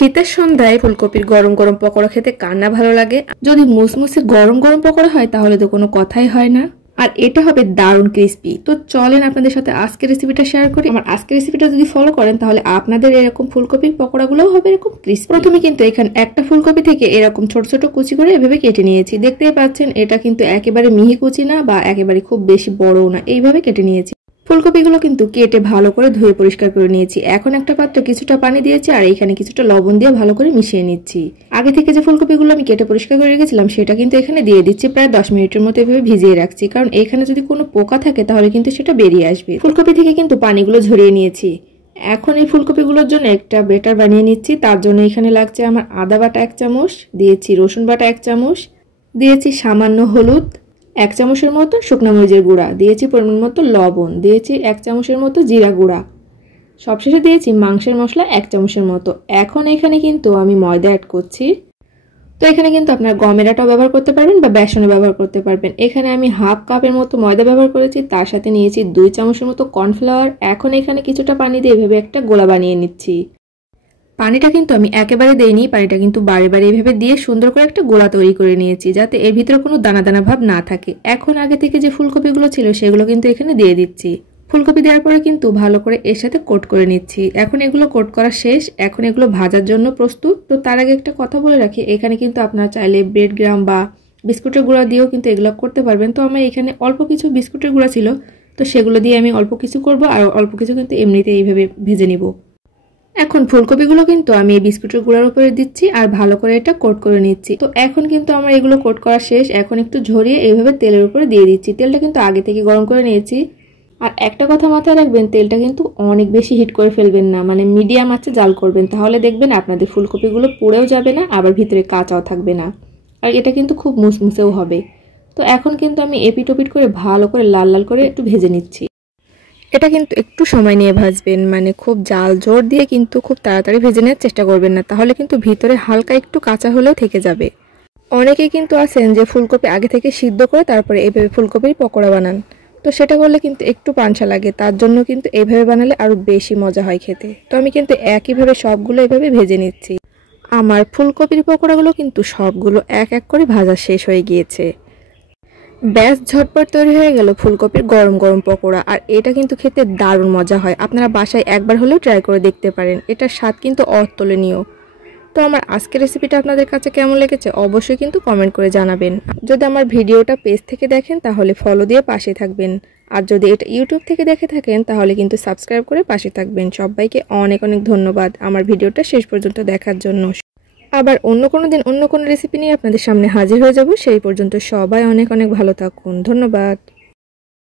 শীতের সন্ধ্যায় ফুলকপির গরম গরম পকোড়া খেতে কার না ভালো লাগে। যদি মুসমুসে গরম গরম পকোড়া হয় তাহলে তো কোনো কথাই হয় না। আর এটা হবে দারুণ ক্রিস্পি। তো চলেন আপনাদের সাথে আজকের রেসিপিটা শেয়ার করি। আমার আজকের রেসিপিটা যদি ফলো করেন তাহলে আপনাদের এরকম ফুলকপির পকোড়াগুলোও হবে এরকম ক্রিস্পি। প্রথমে কিন্তু এখানে একটা ফুলকপি থেকে এরকম ছোট ছোট কুচি করে এভাবে কেটে নিয়েছি। দেখতেই পাচ্ছেন এটা কিন্তু একেবারে মিহি কুচি না বা একেবারে খুব বেশি বড়ও না, এইভাবে কেটে নিয়েছি। ফুলকপিগুলো কিন্তু কেটে ভালো করে ধুয়ে পরিষ্কার করে নিয়েছি। এখন একটা পাত্রে কিছুটা পানি দিয়েছি আর এখানে কিছুটা লবণ দিয়ে ভালো করে মিশিয়ে নিচ্ছি। আগে থেকে যে ফুলকপিগুলো আমি কেটে পরিষ্কার করে রেখেছিলাম সেটা কিন্তু এখানে দিয়ে দিচ্ছি। প্রায় 10 মিনিটের মতো এভাবে ভিজিয়ে রাখছি, কারণ এখানে যদি কোনো পোকা থাকে তাহলে কিন্তু সেটা বেরিয়ে আসবে। ফুলকপি থেকে কিন্তু পানিগুলো ঝরিয়ে নিয়েছি। এখন এই ফুলকপিগুলোর জন্য একটা বেটার বানিয়ে নিচ্ছি। তার জন্য এখানে লাগছে আমার আদা বাটা 1 চামচ, দিয়েছি রসুন বাটা 1 চামচ, দিয়েছি সামান্য হলুদ 1 চামচের মতো, শুকনো মরিচের গুঁড়া দিয়েছি, পরিমাণ মতো লবণ দিয়েছি, 1 চামচের মতো জিরা গুঁড়া, সবশেষে দিয়েছি মাংসের মশলা 1 চামচের মতো। এখন এখানে কিন্তু আমি ময়দা অ্যাড করছি। তো এখানে কিন্তু আপনার গমের আটাও ব্যবহার করতে পারবেন বা বেসনও ব্যবহার করতে পারবেন। এখানে আমি হাফ কাপের মতো ময়দা ব্যবহার করেছি, তার সাথে নিয়েছি 2 চামচের মতো কর্নফ্লাওয়ার। এখন এখানে কিছুটা পানি দিয়ে এভাবে একটা গোলা বানিয়ে নিচ্ছি। পানিটা কিন্তু আমি একেবারে দেইনি, পানিটা কিন্তু বারে বারে এইভাবে দিয়ে সুন্দর করে একটা গোলা তৈরি করে নিয়েছি, যাতে এর ভিতরে কোনো দানা দানা ভাব না থাকে। এখন আগে থেকে যে ফুলকপিগুলো ছিল সেগুলো কিন্তু এখানে দিয়ে দিচ্ছি। ফুলকপি দেওয়ার পরে কিন্তু ভালো করে এর সাথে কোট করে নিচ্ছি। এখন এগুলো কোট করা শেষ, এখন এগুলো ভাজার জন্য প্রস্তুত। তো তার আগে একটা কথা বলে রাখি, এখানে কিন্তু আপনারা চাইলে ব্রেড গ্রাম বা বিস্কুটের গুঁড়া দিয়েও কিন্তু এগুলো করতে পারবেন। তো আমার এখানে অল্প কিছু বিস্কুটের গুঁড়া ছিল, তো সেগুলো দিয়ে আমি অল্প কিছু করব আর অল্প কিছু কিন্তু এমনিতে এইভাবে ভেজে নিব। এখন ফুলকপিগুলো কিন্তু আমি এই বিস্কুটের গুঁড়ার উপরে দিচ্ছি আর ভালো করে এটা কোট করে নিচ্ছি। তো এখন কিন্তু আমার এগুলো কোট করা শেষ। এখন একটু ঝরিয়ে এইভাবে তেলের উপরে দিয়ে দিচ্ছি। তেলটা কিন্তু আগে থেকে গরম করে নিয়েছি। আর একটা কথা মাথায় রাখবেন, তেলটা কিন্তু অনেক বেশি হিট করে ফেলবেন না, মানে মিডিয়াম আঁচে জাল করবেন, তাহলে দেখবেন আপনাদের ফুলকপিগুলো পুড়েও যাবে না, আবার ভিতরে কাঁচাও থাকবে না, আর এটা কিন্তু খুব মুসমুসেও হবে। তো এখন কিন্তু আমি এপিট ওপিট করে ভালো করে লাল লাল করে একটু ভেজে নিচ্ছি। এটা কিন্তু একটু সময় নিয়ে ভাজবেন, মানে খুব জাল জোর দিয়ে কিন্তু খুব তাড়াতাড়ি ভেজে নেওয়ার চেষ্টা করবেন না, তাহলে কিন্তু ভিতরে হালকা একটু কাঁচা হলেও থেকে যাবে। অনেকেই কিন্তু আছেন যে ফুলকপি আগে থেকে সিদ্ধ করে তারপরে এইভাবে ফুলকপির পকোড়া বানান, তো সেটা করলে কিন্তু একটু পানসা লাগে। তার জন্য কিন্তু এইভাবে বানালে আরও বেশি মজা হয় খেতে। তো আমি কিন্তু একইভাবে সবগুলো এভাবে ভেজে নিচ্ছি। আমার ফুলকপির পকোড়াগুলো কিন্তু সবগুলো এক এক করে ভাজা শেষ হয়ে গিয়েছে। ব্যাস ঝটপট তৈরি হয়ে গেল ফুলকপির গরম গরম পকোড়া। আর এটা কিন্তু খেতে দারুণ মজা হয়। আপনারা বাসায় একবার হলেও ট্রাই করে দেখতে পারেন, এটার স্বাদ কিন্তু অতুলনীয়। তো আমার আজকের রেসিপিটা আপনাদের কাছে কেমন লেগেছে অবশ্যই কিন্তু কমেন্ট করে জানাবেন। যদি আমার ভিডিওটা পেজ থেকে দেখেন তাহলে ফলো দিয়ে পাশে থাকবেন, আর যদি এটা ইউটিউব থেকে দেখে থাকেন তাহলে কিন্তু সাবস্ক্রাইব করে পাশে থাকবেন। সবাইকে অনেক অনেক ধন্যবাদ আমার ভিডিওটা শেষ পর্যন্ত দেখার জন্য। আবার অন্য কোনো দিন অন্য কোনো রেসিপি নিয়ে আপনাদের সামনে হাজির হয়ে যাব। সেই পর্যন্ত সবাই অনেক অনেক ভালো থাকুন। ধন্যবাদ।